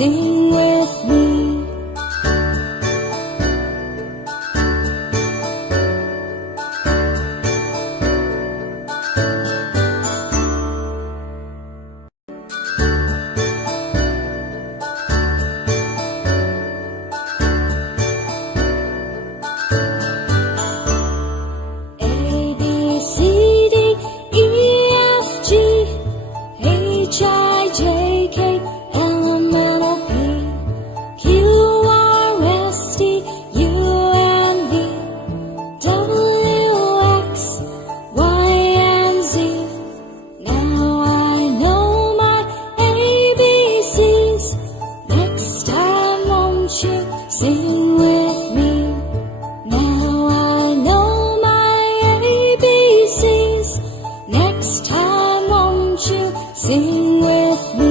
sing with me. A, B, C, D, E, F, G, H, I, J, K, L, M, N, O, P, Q, R, S, T, U, and V, W, X, Y, and Z. Now I know my ABCs. Next time won't you sing with me? Now I know my ABCs. Next time won't you sing with me?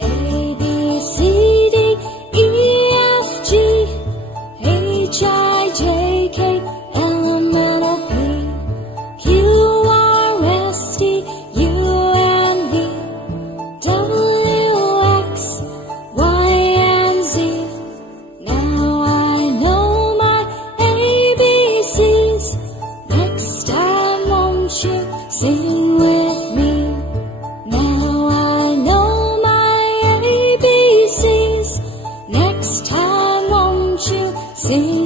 A, B, C, D, E, F, G, H, I, J, K, L, M, N, O, P, Q, R, S, T, U, and V, W, X, Y, and Z. Now I know my ABCs. Next time won't you sing with me? Now I know my ABCs. Next time won't you sing